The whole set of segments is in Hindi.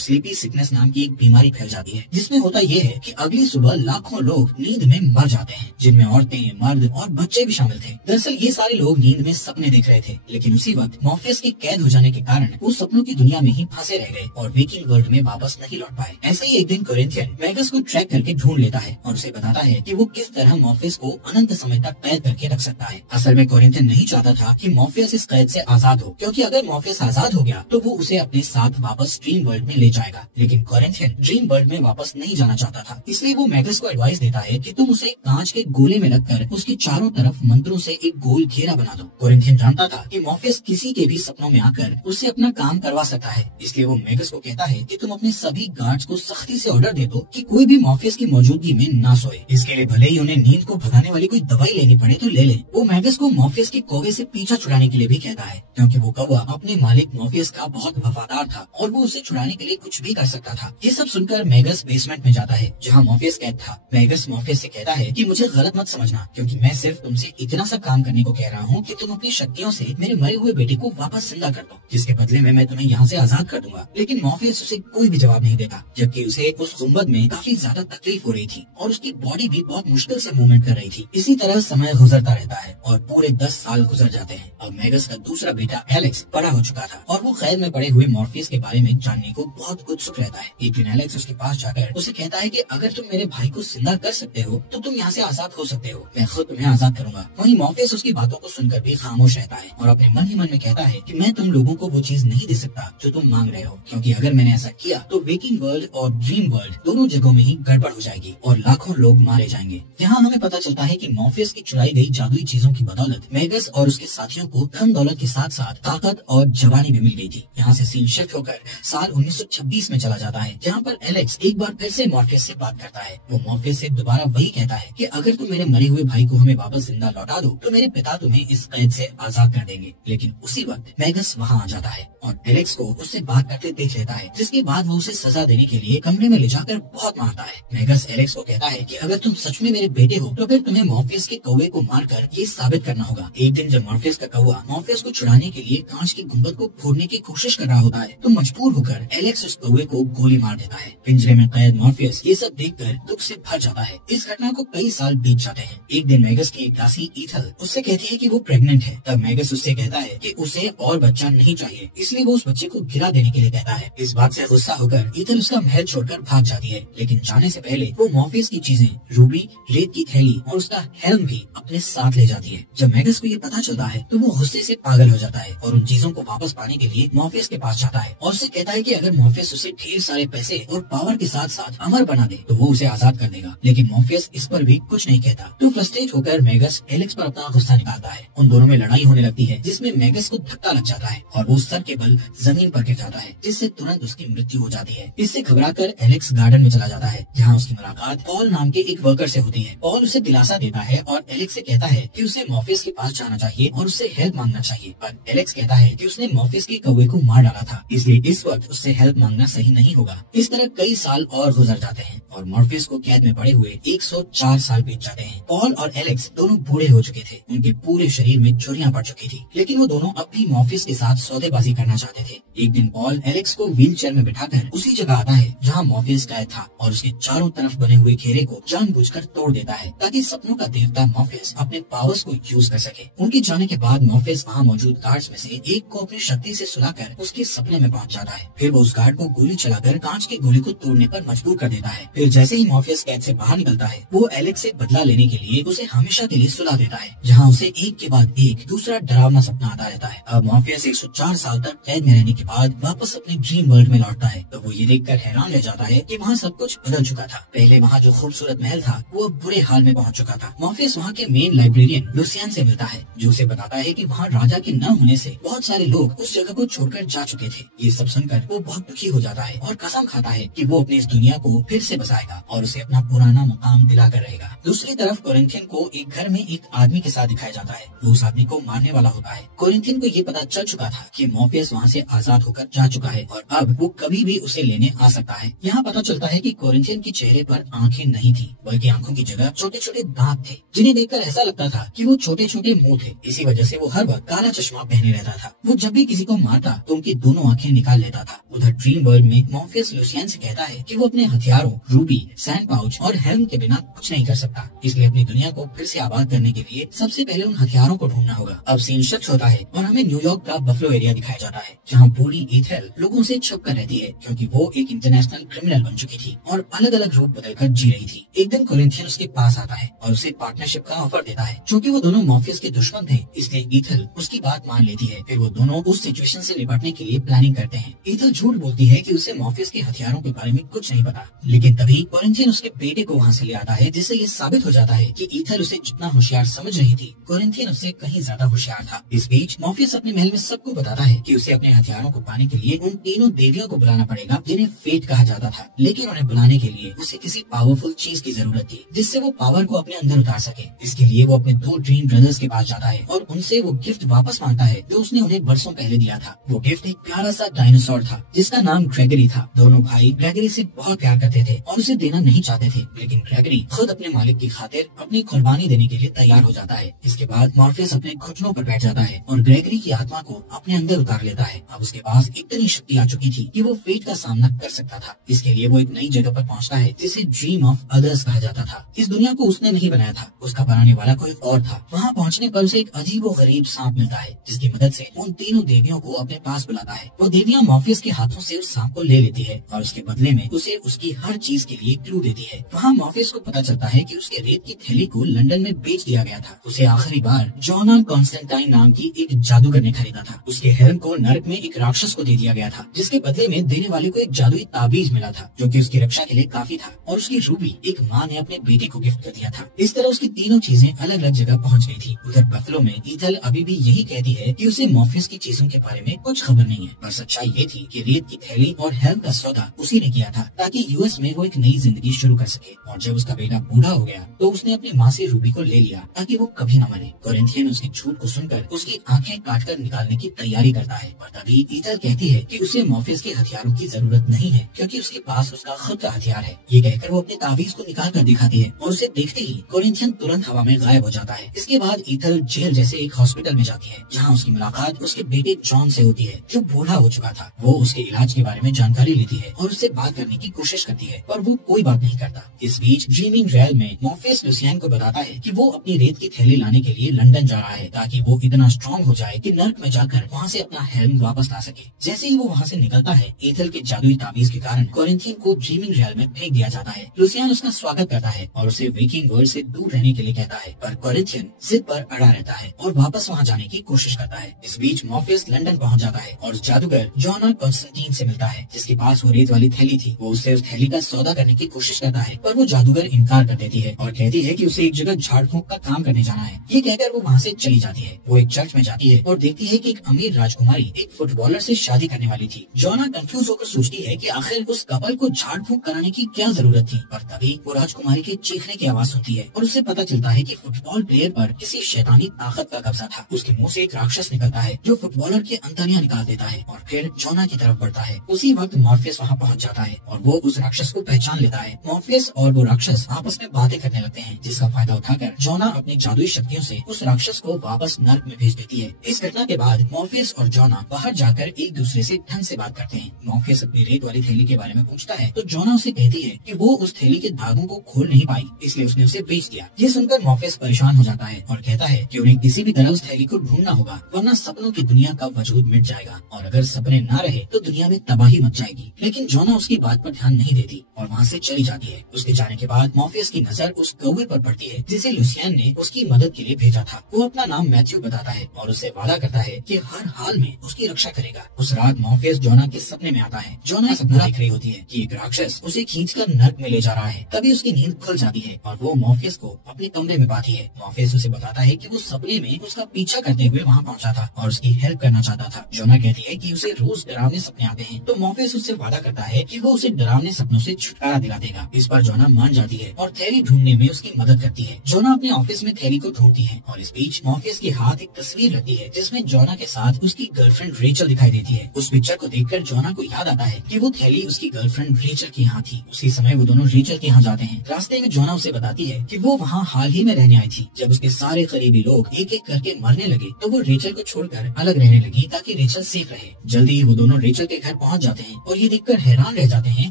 स्लीपी सिकनेस नाम की एक बीमारी फैल जाती है, जिसमें होता यह है कि अगली सुबह लाखों लोग नींद में मर जाते हैं, जिनमें औरतें, मर्द और बच्चे भी शामिल थे। दरअसल ये सारे लोग नींद में सपने देख रहे थे, लेकिन उसी वक्त मॉर्फियस के कैद हो जाने के कारण वो सपनों की दुनिया में ही फंसे रह गए और वेकिंग वर्ल्ड में वापस नहीं लौट पाए। ऐसे ही एक दिन कोरिंथियन मैगस को ट्रैक करके ढूंढ लेता है और उसे बताता है कि वो किस तरह मॉर्फियस को अनंत समय तक कैद करके रख सकता है। असल में कोरिंथियन नहीं चाहता था कि मॉर्फियस इस कैद से आजाद हो, क्योंकि अगर मॉर्फियस आजाद हो गया तो वो उसे अपने साथ वापस ड्रीम वर्ल्ड में ले जाएगा। लेकिन कोरिंथियन ड्रीम वर्ल्ड में वापस नहीं जाना चाहता था, इसलिए वो मैगस को एडवाइस देता है कि तुम उसे कांच के गोले में रखकर उसके चारों तरफ मंत्रों से एक गोल घेरा बना दो। कोरिंथियन जानता था कि मॉर्फियस किसी के भी सपनों में आकर उससे अपना काम करवा सकता है, इसलिए वो मैगस को कहता है कि तुम अपने सभी गार्ड्स को सख्ती से ऑर्डर दे दो कि कोई भी मॉर्फियस की मौजूदगी में ना सोए। इसके लिए भले ही उन्हें नींद को भगाने वाली कोई दवाई लेनी पड़े तो ले ले। वो मैगस को मॉर्फियस के कौवे से पीछा छुड़ाने के लिए भी कहता है, क्योंकि वो कौवा अपने मालिक मॉर्फियस का बहुत वफादार था और वो उसे छुड़ाने के लिए कुछ भी कर सकता था। ये सब सुनकर मैगस बेसमेंट में जाता है, जहाँ मॉर्फियस कैद था। मैगस मॉर्फियस से कहता है कि मुझे गलत मत समझना, क्योंकि मैं सिर्फ तुमसे इतना सा काम करने को कह रहा हूँ कि तुम अपनी शक्तियों से मेरे मरे हुए बेटे को वापस जिंदा कर दो, जिसके बदले में मैं तुम्हें यहाँ से आजाद कर दूंगा। लेकिन मॉर्फियस उसे कोई भी जवाब नहीं देता, जबकि उसे उस गुंबद में काफी ज्यादा तकलीफ हो रही थी और उसकी बॉडी भी बहुत मुश्किल से मूवमेंट कर रही थी। इसी तरह समय गुजरता रहता है और पूरे 10 साल गुजर जाते हैं। अब मैगस का दूसरा बेटा एलेक्स बड़ा हो चुका था और वो कैद में पड़े हुए मॉर्फियस के बारे में जानने को बहुत उत्सुक रहता है। एक दिन एलेक्स उसके पास जाकर उसे कहता है कि अगर तुम मेरे भाई को जिंदा कर सकते हो तो तुम यहाँ से आजाद हो सकते हो, मैं खुद तुम्हें आजाद करूंगा। वहीं मॉर्फियस उसकी बातों को सुनकर भी खामोश रहता है और अपने मन ही मन में कहता है कि मैं तुम लोगों को वो चीज नहीं दे सकता जो तुम मांग रहे हो, क्योंकि अगर मैंने ऐसा किया तो वेकिंग वर्ल्ड और ड्रीम वर्ल्ड दोनों जगहों में ही गड़बड़ हो जाएगी और लाखों लोग मारे जाएंगे। यहाँ हमें पता चलता है कि मॉर्फियस की चुराई गई जादुई चीजों की बदौलत मैगस और उसके साथियों को धन दौलत के साथ साथ ताकत और जवानी भी मिल गई थी। यहाँ से सीन शिफ्ट होकर साल 1926 में चला जाता है, जहाँ पर एलेक्स एक बार फिर से मॉर्फियस से बात करता है। वो मॉर्फियस से दोबारा वही कहता है कि अगर तुम मेरे मरे हुए भाई को हमें वापस जिंदा लौटा दो तो मेरे पिता तुम्हें इस कैद से आजाद कर देंगे। लेकिन उसी वक्त मैगस वहाँ आ जाता है और एलेक्स को उससे बात करते देख लेता है, जिसके बाद वो उसे सजा देने के लिए कमरे में ले जाकर बहुत मारता है। मैगस एलेक्स को कहता है कि अगर तुम सच में मेरे बेटे हो तो फिर तुम्हें मॉर्फियस के कौवे को मारकर ये साबित करना होगा। एक दिन जब मॉर्फियस का कौवा मॉर्फियस को छुड़ाने के लिए कांच की गुंबद को फोड़ने की कोशिश कर रहा होता है तो मजबूर होकर एलेक्स उस कौवे को गोली मार देता है। पिंजरे में कैद मॉर्फियस ये सब देखकर दुख से भर जाता है। इस घटना को कई साल बीत जाते हैं। एक दिन मैगस की एक दासी ईथल उससे कहती है कि वो प्रेग्नेंट है। तब मैगस उससे कहता है कि उसे और बच्चा नहीं चाहिए, इसलिए वो उस बच्चे को गिरा देने के लिए कहता है। इस बात से गुस्सा होकर ईथल उसका महल छोड़कर भाग जाती है, लेकिन जाने से पहले वो मॉर्फियस की चीजें, रूबी, रेत की थैली और उसका हेल्म भी अपने साथ ले जाती है। जब मैगस को ये पता चलता है तो वो गुस्से से पागल हो जाता है और उन चीजों को वापस पाने के लिए मॉर्फियस के पास जाता है और उससे कहता है कि अगर मॉर्फियस उसे ढेर सारे पैसे और पावर के साथ साथ अमर बना दे तो वो उसे आजाद कर देगा। लेकिन मॉर्फियस इस पर भी कुछ नहीं कहता। तो फ्रस्ट्रेट होकर मैगस एलेक्स पर अपना गुस्सा निकालता है। उन दोनों में लड़ाई होने लगती है, जिसमें मैगस को धक्का लग जाता है और वो सर के बल जमीन पर गिर जाता है, जिससे तुरंत उसकी मृत्यु हो जाती है। इससे घबराकर एलेक्स गार्डन में चला जाता है, जहाँ उसकी मुलाकात पॉल नाम के एक वर्कर से होती है। पॉल उसे दिलासा देता है और एलेक्स से कहता है कि उसे मॉर्फियस के पास जाना चाहिए और उससे हेल्प मांगना चाहिए, पर एलेक्स कहता है कि उसने मॉर्फियस के कौवे को मार डाला था, इसलिए इस वक्त उससे हेल्प मांगना सही नहीं होगा। इस तरह कई साल और गुजर जाते हैं और मॉर्फियस को कैद में पड़े हुए 104 साल बीत जाते हैं। पॉल और एलेक्स दोनों बूढ़े हो चुके थे, उनके पूरे शरीर में झुर्रियां पड़ चुकी थी, लेकिन वो दोनों अब भी मॉर्फियस के साथ सौदेबाजी करना चाहते थे। एक दिन पॉल एलेक्स को व्हील चेयर में बिठाकर उसी जगह आता है जहाँ मॉर्फियस कैद था और उसके चारों तरफ बने हुए घेरे को जानबूझकर तोड़ देता है, ताकि सपनों का देवता मॉर्फियस अपने पावर्स को यूज कर सके। उनके जाने के बाद मॉर्फियस वहाँ मौजूद गार्ड्स में से एक को अपनी शक्ति से सुलाकर उसके सपने में पहुंच जाता है। फिर वो उस गार्ड को गोली चलाकर कांच के गोले को तोड़ने पर मजबूर कर देता है। फिर जैसे ही मॉर्फियस कैद से बाहर निकलता है, वो एलेक्स से बदला लेने के लिए उसे हमेशा के लिए सुला देता है, जहाँ उसे एक के बाद एक दूसरा डरावना सपना आता रहता है। अब मॉर्फियस 104 साल तक कैद में रहने के बाद वापस अपने ड्रीम वर्ल्ड में लौटता है तो वो ये देखकर हैरान रह जाता है कि वहाँ सब कुछ बदल चुका था। पहले वहाँ जो खूबसूरत महल था वो अब बुरे हाल में पहुँच चुका था। मॉर्फियस वहाँ के मेन लाइब्रेरियन लुसियन से मिलता है, जो उसे बताता है कि वहाँ राजा के न होने से बहुत सारे लोग उस जगह को छोड़कर जा चुके थे। ये सब सुनकर वो बहुत दुखी हो जाता है और कसम खाता है कि वो अपने इस दुनिया को फिर से बसाएगा और उसे अपना पुराना मुकाम दिलाकर रहेगा। दूसरी तरफ कोरिंथियन को एक घर में एक आदमी के साथ दिखाया जाता है। वो उस आदमी को मारने वाला होता है। कोरिंथियन को ये पता चल चुका था कि मॉर्फियस वहाँ से आजाद होकर जा चुका है और अब वो कभी भी उसे लेने आ सकता है। यहाँ पता चलता है कि कोरिंथियन के चेहरे पर आंखें नहीं थी, बल्कि आंखों की जगह छोटे छोटे दांत थे, जिन्हें देखकर ऐसा लगता था कि वो छोटे छोटे मुंह थे। इसी वजह से वो हर वक्त काला चश्मा पहने रहता था। वो जब भी किसी को मारता तो उनकी दोनों आंखें निकाल लेता था। उधर ड्रीम वर्ल्ड में मॉर्फियस लुसियन से कहता है कि वो अपने हथियारों रूबी, सैंड पाउच और हेल्म के बिना कुछ नहीं कर सकता, इसलिए अपनी दुनिया को फिर से आबाद करने के लिए सबसे पहले उन हथियारों को ढूंढना होगा। अब सीन शिफ्ट होता है और हमें न्यूयॉर्क का बफलो एरिया दिखाया जाता है, जहाँ बूढ़ी ईथेल लोगों से छुप कर रहती है क्योंकि वो एक इंटरनेशनल क्रिमिनल बन चुकी थी और अलग अलग रूप बदलकर जी रही थी। एक दिन कोरिंथियन उसके पास आता है और उसे पार्टनरशिप का ऑफर देता है। क्योंकि वो दोनों मॉर्फियस के दुश्मन थे, इसलिए ईथेल उसकी बात मान लेती है। फिर वो दोनों उस सिचुएशन से निपटने के लिए प्लानिंग करते हैं। ईथेल झूठ बोलती है कि उसे मॉर्फियस के हथियारों के बारे में कुछ नहीं पता, लेकिन तभी कोरिंथियन उसके बेटे को वहाँ से ले आता है, जिससे ये साबित हो जाता है कि ईथेल उसे जितना होशियार समझ रही थी, कोरिंथियन उससे कहीं ज्यादा होशियार था। इस बीच मॉर्फियस अपने महल में सबको बताता है कि उसे अपने हथियारों को पाने के लिए उन तीनों देवियों को बुलाना पड़ेगा जिन्हें फेट कहा जाता था, लेकिन उन्हें बुलाने के लिए उसे किसी पावरफुल चीज की जरूरत थी जिससे वो पावर को अपने अंदर उतार सके। इसके लिए वो अपने 2 ड्रीम ब्रदर्स के पास जाता है और उनसे वो गिफ्ट वापस मांगता है जो उसने उन्हें बरसों पहले दिया था। वो गिफ्ट एक प्यारा सा डायनासोर था जिसका नाम ग्रेगरी था। दोनों भाई ग्रेगरी से बहुत प्यार करते थे और उसे देना नहीं चाहते थे, लेकिन ग्रेगरी खुद अपने मालिक की खातिर अपनी कुर्बानी देने के लिए तैयार हो जाता है। इसके बाद मॉर्फियस अपने घुटनों पर बैठ जाता है और ग्रेगरी की आत्मा को अपने अंदर उतार लेता है। अब उसके पास इतनी शक्ति आ चुकी थी कि वो फेट का सामना कर सकता था। इसके लिए वो एक नई जगह पर पहुंचता है जिसे ड्रीम ऑफ अदर्स कहा जाता था। इस दुनिया को उसने नहीं बनाया था, उसका बनाने वाला कोई और था। वहाँ पहुँचने पर उसे एक अजीब और गरीब सांप मिलता है जिसकी मदद से उन तीनों देवियों को अपने पास बुलाता है। वो देवियाँ मॉर्फियस के हाथों से उस सांप को ले लेती है और उसके बदले में उसे उसकी हर चीज के लिए क्लू देती है। वहाँ मॉर्फियस को पता चलता है कि उसके रेत की थैली को लंदन में बेच दिया गया था। उसे आखिरी बार जॉन कॉन्स्टेंटाइन नाम की एक जादूगर ने खरीदा था। उसके हेल्म को नर्क में एक राक्षस को दे दिया गया था, जिसके बदले में देने वाले को एक जादुई ताबीज मिला था जो कि उसकी रक्षा के लिए काफी था, और उसकी रूबी एक माँ ने अपने बेटे को गिफ्ट कर दिया था। इस तरह उसकी तीनों चीजें अलग अलग जगह पहुँच गई थी। उधर बफलो में ईथेल अभी भी यही कहती है कि उसे मॉर्फियस की चीजों के बारे में कुछ खबर नहीं है, पर सच्चाई ये थी कि रेत की थैली और हेल्म का सौदा उसी ने किया था ताकि यूएस में वो एक नई जिंदगी शुरू कर सके। और जब उसका बेटा बूढ़ा हो गया तो उसने अपनी माँ से रूबी को ले लिया ताकि वो कभी न मरे। कोरिंथियन उसके झूठ को सुनकर उसकी आंखें काटकर निकालने की तैयारी करता है, पर तभी ईथेल कहती है कि उसे मॉर्फियस के हथियारों की जरूरत नहीं है क्योंकि उसके पास उसका खुद का हथियार है। ये कहकर वो अपने ताबीज को निकाल कर दिखाती है और उसे देखते ही कोरिंथियन तुरंत हवा में गायब हो जाता है। इसके बाद ईथेल जेल जैसे एक हॉस्पिटल में जाती है जहाँ उसकी मुलाकात उसके बेटे जॉन से होती है जो बूढ़ा हो चुका था। वो उसके इलाज के बारे में जानकारी लेती है और उससे बात करने की कोशिश करती है, पर वो कोई बात नहीं करता। इस बीच ड्रीमिंग रैल में मॉर्फियस लुसियन को बताता है कि वो अपनी रेत की थैली लाने के लिए लंदन जा रहा है ताकि वो इतना स्ट्रॉन्ग हो जाए कि नर्क में जाकर वहाँ से अपना हेल्म वापस ला सके। जैसे ही वो वहाँ से निकलता है, ईथेल के जादुई ताबीज के कारण कोरिंथियन को ड्रीमिंग रैल में फेंक दिया जाता है। लुसियन उसका स्वागत करता है और उसे वेकिंग वर्ल्ड से दूर रहने के लिए कहता है, पर कोरिंथियन जिद पर अड़ा रहता है और वापस वहाँ जाने की कोशिश करता है। इस बीच मॉर्फियस लंदन पहुँच जाता है और जादूगर जॉन कॉन्स्टेंटाइन से मिलता है जिसके पास वो रेत वाली थैली थी। वो उससे उस थैली का सौदा करने की कोशिश करता है, पर वो जादूगर इनकार कर देती है और कहती है कि उसे एक जगह झाड़ फूंक का काम करने जाना है। ये कहकर वो वहाँ से चली जाती है। वो एक चर्च में जाती है और देखती है कि एक अमीर राजकुमारी एक फुटबॉलर से शादी करने वाली थी। जॉना कंफ्यूज होकर सोचती है कि आखिर उस कपल को झाड़ फूंक कराने की क्या जरूरत थी, पर तभी वो राजकुमारी के चीखने की आवाज सुनती है और उसे पता चलता है कि फुटबॉल प्लेयर पर किसी शैतानी ताकत का कब्जा था। उसके मुंह से एक राक्षस निकलता है जो फुटबॉलर के अंतड़ियां निकाल देता है और फिर जॉना की तरफ बढ़ता है। उसी वक्त मॉर्फियस वहाँ पहुँच जाता है और वो उस राक्षस को पहचान लेता है। मॉर्फियस और वो राक्षस आपस में बातें करने लगते हैं, जिसका फायदा उठाकर जॉना अपनी जादुई शक्तियों से उस राक्षस को वापस नर्क में भेज देती है। इस घटना के बाद मॉर्फियस और जॉना बाहर जाकर एक दूसरे से ढंग से बात करते हैं। मॉर्फियस अपनी रेत वाली थैली के बारे में पूछता है तो जॉना उसे कहती है कि वो उस थैली के धागों को खोल नहीं पाई, इसलिए उसने उसे बेच दिया। ये सुनकर मॉर्फियस परेशान हो जाता है और कहता है कि उन्हें किसी भी तरह उस थैली को ढूंढना होगा, वरना सपनों की दुनिया का वजूद मिट जाएगा और अगर सपने न रहे तो दुनिया में तबाही मच जाएगी। लेकिन जॉना उसकी बात पर ध्यान नहीं देती और वहाँ से चली जाती है। उसके जाने के बाद मॉर्फियस की नजर उस कौवे पर पड़ती है जिसे लुसियन ने उसकी मदद के लिए भेजा था। वो अपना नाम मैथ्यू बताता है और उससे वादा करता है कि हर हाल में उसकी रक्षा करेगा। उस रात मॉर्फियस जॉना के सपने में आता है। जॉना सपना देख रही होती है कि एक राक्षस उसे खींचकर नर्क में ले जा रहा है। तभी उसकी नींद खुल जाती है और वो मॉर्फियस को अपने कमरे में पाती है। मॉर्फियस उसे बताता है कि वो सपने में उसका पीछा करते हुए वहाँ पहुँचा था और उसकी हेल्प करना चाहता था। जॉना कहती है कि उसे रोज डरावने सपने आते हैं, तो मॉर्फियस उससे वादा करता है कि वो उसे डरावने सपनों से छुटकारा दिला देगा। इस पर जॉना मान जाती है और थैली ढूंढने में उसकी मदद करती है। जॉना अपने ऑफिस में थैली को ढूंढती है और इस बीच मॉर्फियस के हाथ एक तस्वीर लगती है जिसमें जॉना के साथ उसकी गर्लफ्रेंड रेचल दिखाई देती है। उस पिक्चर को देखकर जॉना को याद आता है कि वो थैली उसकी गर्लफ्रेंड रेचल के यहाँ थी। उसी समय वो दोनों रेचल के यहाँ जाते हैं। रास्ते में जॉना उसे बताती है कि वो वहाँ हाल ही में रहने आई थी। जब उसके सारे करीबी लोग एक एक करके मरने लगे तो वो रेचल को छोड़कर अलग रहने लगी ताकि रेचल सेफ रहे। जल्दी ही वो दोनों रेचल के घर घर पहुंच जाते हैं और ये देखकर हैरान रह जाते हैं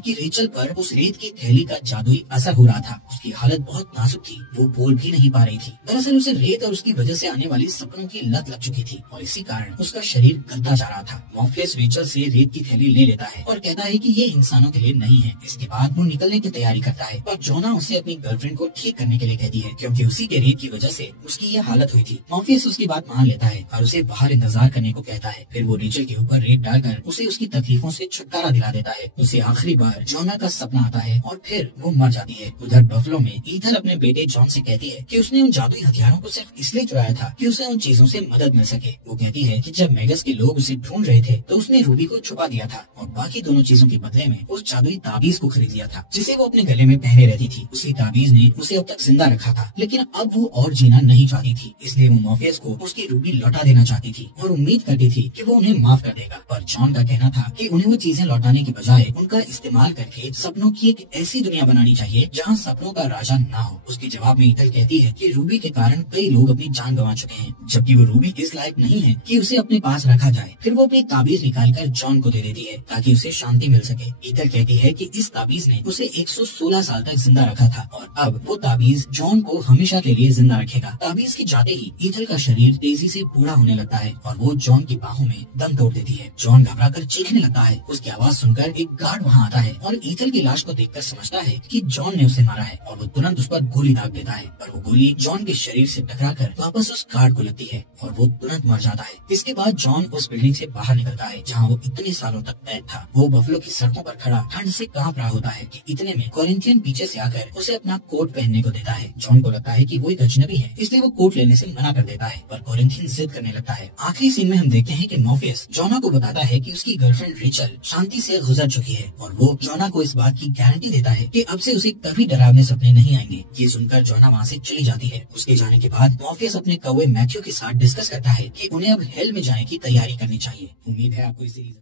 कि रेचल पर उस रेत की थैली का जादुई असर हो रहा था। उसकी हालत बहुत नाजुक थी, वो बोल भी नहीं पा रही थी। दरअसल उसे रेत और उसकी वजह से आने वाली सपनों की लत लग चुकी थी और इसी कारण उसका शरीर गलता जा रहा था। मॉर्फियस रेचल से रेत की थैली ले लेता है और कहता है कि ये इंसानों के लिए नहीं है। इसके बाद वो निकलने की तैयारी करता है और जोना उसे अपनी गर्लफ्रेंड को ठीक करने के लिए कहती है, क्योंकि उसी के रेत की वजह से उसकी ये हालत हुई थी। मॉर्फियस उसकी बात मान लेता है और उसे बाहर इंतजार करने को कहता है। फिर वो रेचल के ऊपर रेत डालकर उसे उसकी तकलीफों से छुटकारा दिला देता है। उसे आखिरी बार जोना का सपना आता है और फिर वो मर जाती है। उधर बफलो में ईथल अपने बेटे जॉन से कहती है कि उसने उन जादुई हथियारों को सिर्फ इसलिए चुराया था कि उसे उन चीजों से मदद मिल सके। वो कहती है कि जब मेगस के लोग उसे ढूंढ रहे थे तो उसने रूबी को छुपा दिया था और बाकी दोनों चीजों के बदले में उस जादुई ताबीज को खरीद लिया था जिसे वो अपने गले में पहने रहती थी। उसी ताबीज ने उसे अब तक जिंदा रखा था, लेकिन अब वो और जीना नहीं चाहती थी, इसलिए वो मॉर्फियस को उसकी रूबी लौटा देना चाहती थी और उम्मीद करती थी कि वो उन्हें माफ कर देगा। पर जॉन का कहना था कि उन्हें वो चीजें लौटाने के बजाय उनका इस्तेमाल करके सपनों की एक ऐसी दुनिया बनानी चाहिए जहाँ सपनों का राजा ना हो। उसके जवाब में ईथल कहती है कि रूबी के कारण कई लोग अपनी जान गंवा चुके हैं, जबकि वो रूबी इस लायक नहीं है कि उसे अपने पास रखा जाए। फिर वो अपनी ताबीज निकालकर जॉन को दे देती है ताकि उसे शांति मिल सके। ईथल कहती है कि इस ताबीज ने उसे 116 साल तक जिंदा रखा था और अब वो ताबीज जॉन को हमेशा के लिए जिंदा रखेगा। ताबीज की जाते ही ईथल का शरीर तेजी से बूढ़ा होने लगता है और वो जॉन की बाहों में दम तोड़ देती है। जॉन घबराकर चीखने लगता है। उसकी आवाज सुनकर एक गार्ड वहाँ आता है और ईथल की लाश को देखकर समझता है कि जॉन ने उसे मारा है और वो तुरंत उस पर गोली दाग देता है, पर वो गोली जॉन के शरीर से टकराकर वापस उस गार्ड को लगती है और वो तुरंत मर जाता है। इसके बाद जॉन उस बिल्डिंग से बाहर निकलता है जहाँ वो इतने सालों तक कैद था। वो बफलो की सड़कों पर खड़ा ठंड से कांप रहा होता है कि इतने में कोरिंथियन पीछे से आकर उसे अपना कोट पहनने को देता है। जॉन को लगता है कि वो एक अजनबी है, इसलिए वो कोट लेने से मना कर देता है, पर कोरिंथियन जिद करने लगता है। आखिरी सीन में हम देखते हैं कि मॉर्फियस जोना को बताता है कि उसकी गर्लफ्रेंड रेचल शांति से गुजर चुकी है और वो जोना को इस बात की गारंटी देता है कि अब से उसे कभी डरावने सपने नहीं आएंगे। ये सुनकर जोना वहाँ से चली जाती है। उसके जाने के बाद मॉर्फियस अपने कौवे मैथ्यू के साथ डिस्कस करता है कि उन्हें अब हेल में जाने की तैयारी करनी चाहिए। उम्मीद है आपको इस सीरीज